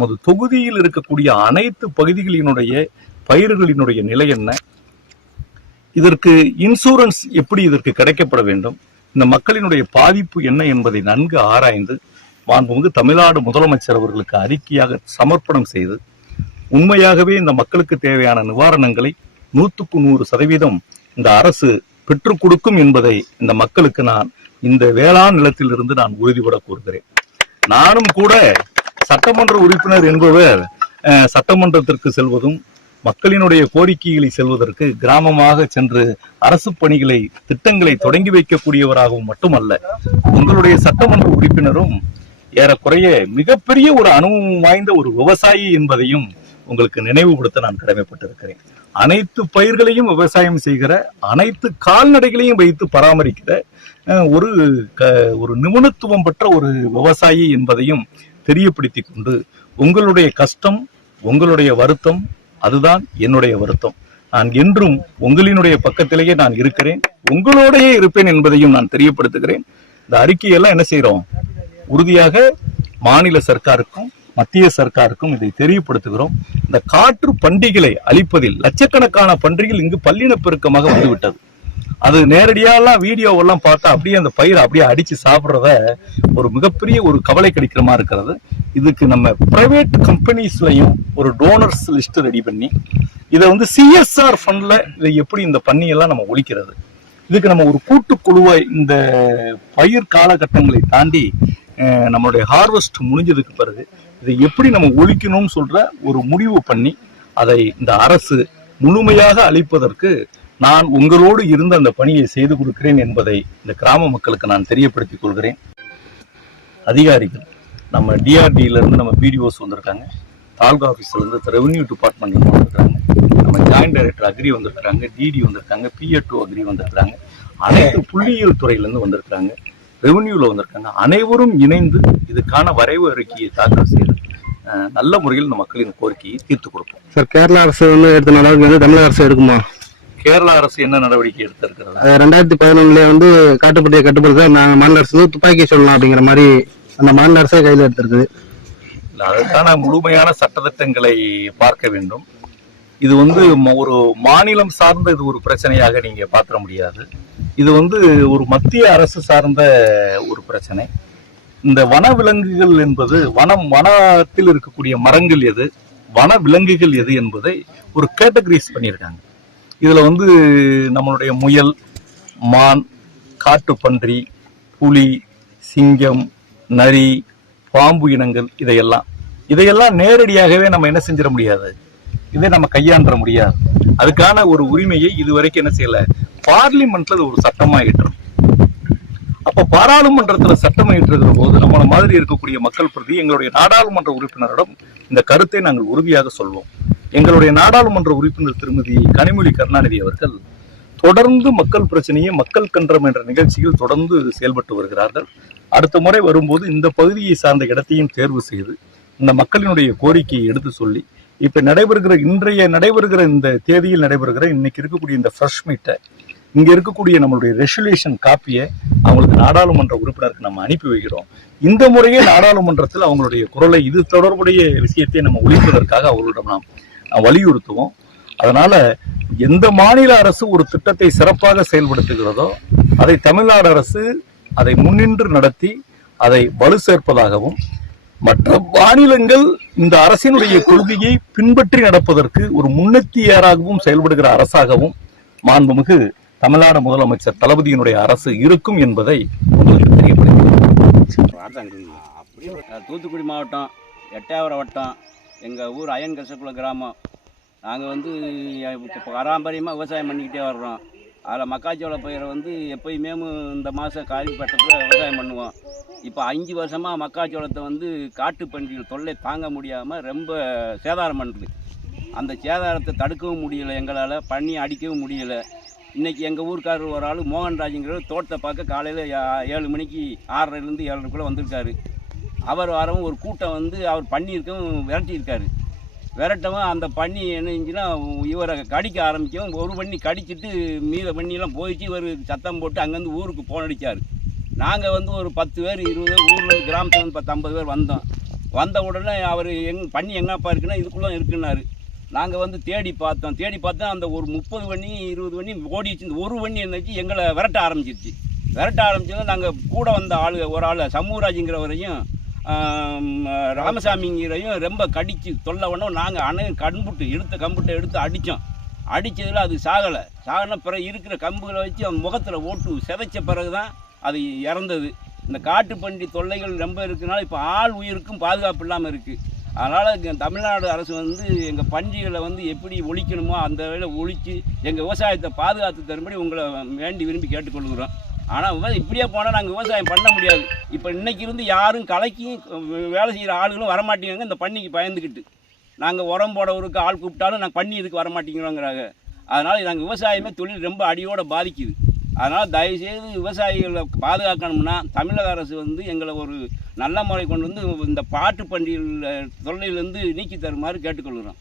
நமது தொகுதியில் இருக்கக்கூடிய அனைத்து பகுதிகளினுடைய பயிர்களினுடைய நிலை என்ன? இதற்கு இன்சூரன்ஸ் எப்படி இதற்கு கிடைக்கப்பட வேண்டும்? இந்த மக்களினுடைய பாதிப்பு என்ன என்பதை நன்கு ஆராய்ந்து மாண்புமிகு தமிழ்நாடு முதலமைச்சர் அவர்களுக்கு அறிக்கையாக சமர்ப்பணம் செய்து உண்மையாகவே இந்த மக்களுக்கு தேவையான நிவாரணங்களை நூற்றுக்கு நூறு சதவீதம் இந்த அரசு பெற்றுக் கொடுக்கும் என்பதை இந்த மக்களுக்கு நான் இந்த வேளாண் நிலத்திலிருந்து நான் உறுதிபட கூறுகிறேன். நானும் கூட சட்டமன்ற உறுப்பினர் என்பவர் அஹ், சட்டமன்றத்திற்கு செல்வதும் மக்களினுடைய கோரிக்கைகளை செல்வதற்கு கிராமமாக சென்று அரசு பணிகளை திட்டங்களை தொடங்கி வைக்கக்கூடியவராகவும் மட்டுமல்ல உங்களுடைய சட்டமன்ற உறுப்பினரும் ஏறக்குறைய மிகப்பெரிய ஒரு அனுபவம் வாய்ந்த ஒரு விவசாயி என்பதையும் உங்களுக்கு நினைவுபடுத்த நான் கடமைப்பட்டிருக்கிறேன். அனைத்து பயிர்களையும் விவசாயம் செய்கிற அனைத்து கால்நடைகளையும் வைத்து பராமரிக்கிற ஒரு க- ஒரு நிபுணத்துவம் பெற்ற ஒரு விவசாயி என்பதையும் தெரியப்படுத்திக் கொண்டு உங்களுடைய கஷ்டம் உங்களுடைய வருத்தம் அதுதான் என்னுடைய வருத்தம். நான் என்றும் உங்களினுடைய பக்கத்திலேயே நான் இருக்கிறேன் உங்களோடையே இருப்பேன் என்பதையும் நான் தெரியப்படுத்துகிறேன். இந்த அறிக்கையெல்லாம் என்ன செய்கிறோம் உறுதியாக மாநில சர்க்காருக்கும் மத்திய சர்க்காருக்கும் இதை தெரியப்படுத்துகிறோம். இந்த காற்று பண்டிகளை அழிப்பதில் லட்சக்கணக்கான பன்றிகள் இங்கு பல்லினப்பெருக்கமாக வந்துவிட்டது. அது நேரடியாலாம் வீடியோவெல்லாம் பார்த்தா அப்படியே அந்த பயிரை அப்படியே அடிச்சு சாப்பிடுறத ஒரு மிகப்பெரிய ஒரு கவலை கிடைக்கிற மாதிரி இருக்கிறது. இதுக்கு நம்ம பிரைவேட் கம்பெனிஸ்லையும் ஒரு டோனர்ஸ் லிஸ்ட் ரெடி பண்ணி இதை வந்து சிஎஸ்ஆர் ஃபண்ட்ல இதை எப்படி இந்த பண்ணியெல்லாம் நம்ம ஒழிக்கிறது? இதுக்கு நம்ம ஒரு கூட்டுக்குழுவை இந்த பயிர் காலகட்டங்களை தாண்டி நம்மளுடைய ஹார்வெஸ்ட் முடிஞ்சதுக்கு பிறகு இதை எப்படி நம்ம ஒழிக்கணும்னு சொல்ற ஒரு முடிவு பண்ணி அதை இந்த அரசு முழுமையாக அளிப்பதற்கு நான் உங்களோடு இருந்து அந்த பணியை செய்து கொடுக்கிறேன் என்பதை இந்த கிராம மக்களுக்கு நான் தெரியப்படுத்திக் கொள்கிறேன். அதிகாரிகள் நம்ம டிஆர்டியிலேருந்து நம்ம பிடிஓஸ் வந்திருக்காங்க. தாலுகா ஆஃபீஸ்லேருந்து ரெவன்யூ டிபார்ட்மெண்ட்ல வந்திருக்காங்க. நம்ம ஜாயிண்ட் டைரக்டர் அக்ரி வந்திருக்காங்க டிடி வந்திருக்காங்க பிஎட் டூ அக்ரி வந்திருக்காங்க அனைத்து புள்ளியியல் துறையிலேருந்து வந்திருக்காங்க வந்திருக்காங்க. அனைவரும் இணைந்து இதுக்கான வரைவு அறிக்கையை தாக்கல் செய்து நல்ல முறையில் இந்த மக்களின் கோரிக்கையை தீர்த்து கொடுப்போம். சார் கேரளா அரசு வந்து எடுத்த நடவடிக்கை வந்து தமிழக அரசு எடுக்குமா? கேரளா அரசு என்ன நடவடிக்கை எடுத்திருக்கிறது? ரெண்டாயிரத்தி பதினொன்னுல வந்து காட்டுப்பட்டியை கட்டுப்படுத்த நாங்க மாநில அரசு துப்பாக்கி சொல்லலாம் அப்படிங்கிற மாதிரி அந்த மாநில அரசே கையில் எடுத்திருக்குது. அதற்கான முழுமையான சட்டத்திட்டங்களை பார்க்க வேண்டும். இது வந்து ஒரு மாநிலம் சார்ந்த இது ஒரு பிரச்சனையாக நீங்க பார்த்திட முடியாது. இது வந்து ஒரு மத்திய அரசு சார்ந்த ஒரு பிரச்சனை. இந்த வன விலங்குகள் என்பது வனம் வனத்தில் இருக்கக்கூடிய மரங்கள் எது வன விலங்குகள் எது என்பதை ஒரு கேட்டகரிஸ் பண்ணியிருக்காங்க. இதில் வந்து நம்மளுடைய முயல் மான் காட்டுப்பன்றி புலி சிங்கம் நரி பாம்பு இனங்கள் இதையெல்லாம். இதையெல்லாம் நேரடியாகவே நம்ம என்ன செஞ்சிட முடியாது? இதை நம்ம கையாண்ட முடியாது. அதுக்கான ஒரு உரிமையை இதுவரைக்கும் என்ன செய்யல? பார்லிமெண்ட்ல அது ஒரு சட்டமா ஏற்றணும் அப்ப பாராளுமன்றத்துல சட்டம் ஏற்றுகிற போது நம்மள மாதிரி இருக்கக்கூடிய மக்கள் பிரதி எங்களுடைய நாடாளுமன்ற உறுப்பினரிடம் இந்த கருத்தை நாங்கள் உறுதியாக சொல்வோம். எங்களுடைய நாடாளுமன்ற உறுப்பினர் திருமதி கனிமொழி கருணாநிதி அவர்கள் தொடர்ந்து மக்கள் பிரச்சனையை மக்கள் கன்றம் என்ற நிகழ்ச்சியில் தொடர்ந்து செயல்பட்டு வருகிறார்கள். அடுத்த முறை வரும்போது இந்த பகுதியை சார்ந்த இடத்தையும் தேர்வு செய்து இந்த மக்களினுடைய கோரிக்கையை எடுத்து சொல்லி இப்ப நடைபெறுகிற இன்றைய நடைபெறுகிற இந்த தேதியில் நடைபெறுகிற இன்னைக்கு இருக்கக்கூடிய இந்த ஃப்ரெஷ் மீட்டை இங்க இருக்கக்கூடிய நம்மளுடைய ரெசல்யூஷன் காப்பியை அவங்களுக்கு நாடாளுமன்ற உறுப்பினருக்கு நம்ம அனுப்பி வைக்கிறோம். இந்த முறையே நாடாளுமன்றத்தில் அவங்களுடைய குரலை இது தொடர்புடைய விஷயத்தை நம்ம ஒழிப்பதற்காக அவர்களிடம் நாம் நாம் வலியுறுத்துவோம். அதனால எந்த மாநில அரசு ஒரு திட்டத்தை சிறப்பாக செயல்படுத்துகிறதோ அதை தமிழ்நாடு அரசு அதை முன்னின்று நடத்தி அதை வலு சேர்ப்பதாகவும் மற்ற மாநிலங்கள் இந்த அரசினுடைய கொள்கையை பின்பற்றி நடப்பதற்கு ஒரு முன்னெத்தியாராகவும் செயல்படுகிற அரசாகவும் மாண்புமிகு தமிழ்நாடு முதலமைச்சர் தளபதியினுடைய அரசு இருக்கும் என்பதை உங்களுக்கு தெரியப்படுகிறேன் தூத்துக்குடி மாவட்டம் எட்டயபுரம் வட்டம் எங்கள் ஊர் அயன் கசக்குள கிராமம். நாங்கள் வந்து பாரம்பரியமாக விவசாயம் பண்ணிக்கிட்டே வர்றோம். அதில் மக்காச்சோள பயிரை வந்து எப்பயுமே இந்த மாதம் காலி பட்டத்தில் விவசாயம் பண்ணுவோம். இப்போ அஞ்சு வருஷமாக மக்காச்சோளத்தை வந்து காட்டு பன்றிகள் தொல்லை தாங்க முடியாமல் ரொம்ப சேதாரம் பண்ணுது அந்த சேதாரத்தை தடுக்கவும் முடியலை எங்களால் பண்ணி அடிக்கவும் முடியலை. இன்றைக்கி எங்கள் ஊருக்காரர் ஒரு ஆள் மோகன்ராஜுங்கிறவர் தோட்டத்தை பார்க்க காலையில் ஏழு மணிக்கு ஆறரைலேருந்து ஏழரைக்குள்ளே வந்திருக்காரு. அவர் வரவும் ஒரு கூட்டம் வந்து அவர் பண்ணியிருக்கவும் விரட்டியிருக்காரு. விரட்டவும் அந்த பண்ணி என்னஞ்சுன்னா இவரை கடிக்க ஆரம்பிக்கவும் ஒரு பண்ணி கடிச்சிட்டு மீத பண்ணியெல்லாம் போயிடுச்சு இவர் சத்தம் போட்டு அங்கேருந்து ஊருக்கு போன் அடிச்சார். நாங்கள் வந்து ஒரு பத்து பேர் இருபது பேர் ஊர்லேருந்து வந்து பத்து ஐம்பது பேர் வந்தோம். வந்த உடனே அவர் எங் பண்ணி எங்கப்பா இருக்குன்னா இதுக்குள்ளே இருக்குன்னாரு. நாங்கள் வந்து தேடி பார்த்தோம். தேடி பார்த்தா அந்த ஒரு முப்பது வண்ணி இருபது வண்ணி ஓடிச்சு இந்த ஒரு வண்ணி என்னச்சு எங்களை விரட்ட ஆரம்பிச்சிருச்சு. விரட்ட ஆரம்பிச்சதும் நாங்கள் கூட வந்த ஆளு ஒரு ஆள் சமூராஜுங்கிறவரையும் ராமசாமிங்கிறதையும் ரொம்ப கடித்து தொல்லை உடனே நாங்கள் அணு கண்புட்டு எடுத்த கம்புட்டை எடுத்து அடித்தோம் அடித்ததில் அது சாகலை. சாகன பிறகு இருக்கிற கம்புகளை வச்சு அவன் முகத்தில் ஓட்டு சிதைச்ச பிறகு தான் அது இறந்தது. இந்த காட்டுப்பன்றி தொல்லைகள் ரொம்ப இருக்கனால இப்போ ஆள் உயிருக்கும் பாதுகாப்பு இல்லாமல் இருக்குது அதனால் தமிழ்நாடு அரசு வந்து எங்கள் பன்றிகளை வந்து எப்படி ஒழிக்கணுமோ அந்த வேலை ஒழித்து எங்கள் விவசாயத்தை பாதுகாத்து தரும்படி உங்களை வேண்டி விரும்பி கேட்டுக்கொள்கிறோம். ஆனால் இப்படியே போனால் நாங்கள் விவசாயம் பண்ண முடியாது. இப்போ இன்றைக்கி இருந்து யாரும் கலைக்கு வேலை செய்கிற ஆளுகளும் வரமாட்டேங்கிறாங்க. இந்த பண்ணிக்கு பயந்துக்கிட்டு நாங்கள் உரம் போடவருக்கு ஆள் கூப்பிட்டாலும் நாங்கள் பண்ணி இதுக்கு வரமாட்டேங்கிறோங்கிறாங்க. அதனால் நாங்கள் விவசாயமே தொழில் ரொம்ப அடியோடு பாதிக்குது. அதனால் தயவுசெய்து விவசாயிகளை பாதுகாக்கணும்னா தமிழக அரசு வந்து எங்களை ஒரு நல்ல முறை கொண்டு வந்து இந்த பாட்டு பண்டிகை தொல்லையிலேருந்து நீக்கி தருமாறு கேட்டுக்கொள்கிறோம்.